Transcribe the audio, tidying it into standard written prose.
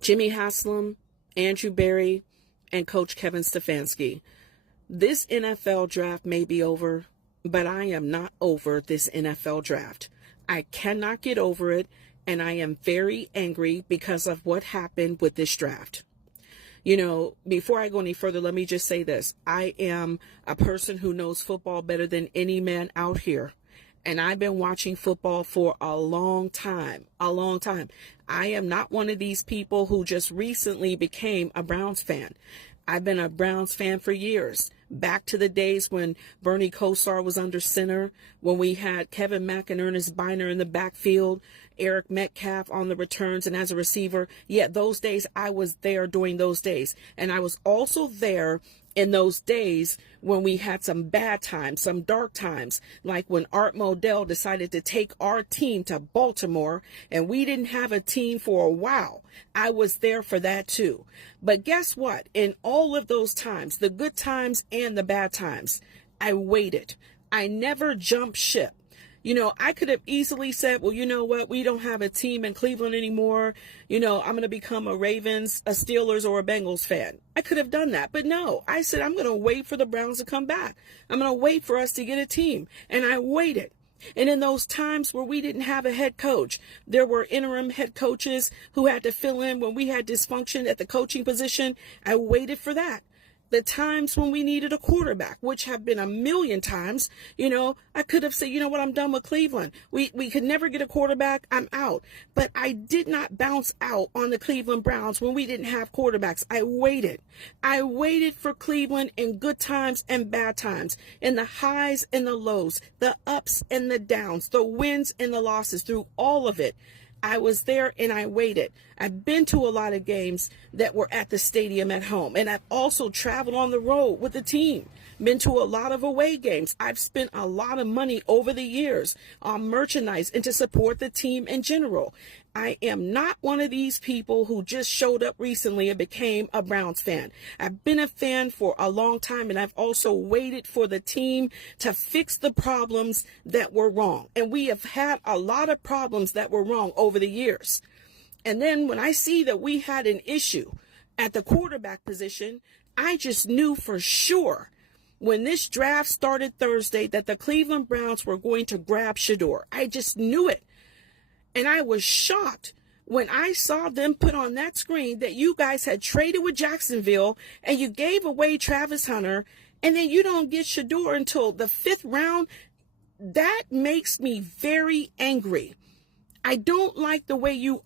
Jimmy Haslam, Andrew Berry, and Coach Kevin Stefanski. This NFL draft may be over, but I am not over this NFL draft. I cannot get over it, and I am very angry because of what happened with this draft. You know, before I go any further, let me just say this. I am a person who knows football better than any man out here. And I've been watching football for a long time. I am not one of these people who just recently became a Browns fan. I've been a Browns fan for years. Back to the days when Bernie Kosar was under center, when we had Kevin Mack and Ernest Biner in the backfield, Eric Metcalf on the returns and as a receiver. Yeah, those days, I was there during those days. And I was also there in those days when we had some bad times, some dark times, like when Art Modell decided to take our team to Baltimore and we didn't have a team for a while. I was there for that too. But guess what? In all of those times, the good times and the bad times, I waited. I never jumped ship. You know, I could have easily said, well, you know what? We don't have a team in Cleveland anymore. You know, I'm going to become a Ravens, a Steelers, or a Bengals fan. I could have done that. But no, I said, I'm going to wait for the Browns to come back. I'm going to wait for us to get a team. And I waited. And in those times where we didn't have a head coach, there were interim head coaches who had to fill in when we had dysfunction at the coaching position. I waited for that. The times when we needed a quarterback, which have been a million times, you know, I could have said, you know what, I'm done with Cleveland. We could never get a quarterback. I'm out. But I did not bounce out on the Cleveland Browns when we didn't have quarterbacks. I waited. I waited for Cleveland in good times and bad times, in the highs and the lows, the ups and the downs, the wins and the losses, through all of it. I was there and I waited. I've been to a lot of games that were at the stadium at home. And I've also traveled on the road with the team. Been to a lot of away games. I've spent a lot of money over the years on merchandise and to support the team in general. I am not one of these people who just showed up recently and became a Browns fan. I've been a fan for a long time, and I've also waited for the team to fix the problems that were wrong. And we have had a lot of problems that were wrong over the years. And then when I see that we had an issue at the quarterback position, I just knew for sure when this draft started Thursday that the Cleveland Browns were going to grab Shedeur. I just knew it. And I was shocked when I saw them put on that screen that you guys had traded with Jacksonville and you gave away Travis Hunter, and then you don't get Shedeur until the 5th round. That makes me very angry. I don't like the way you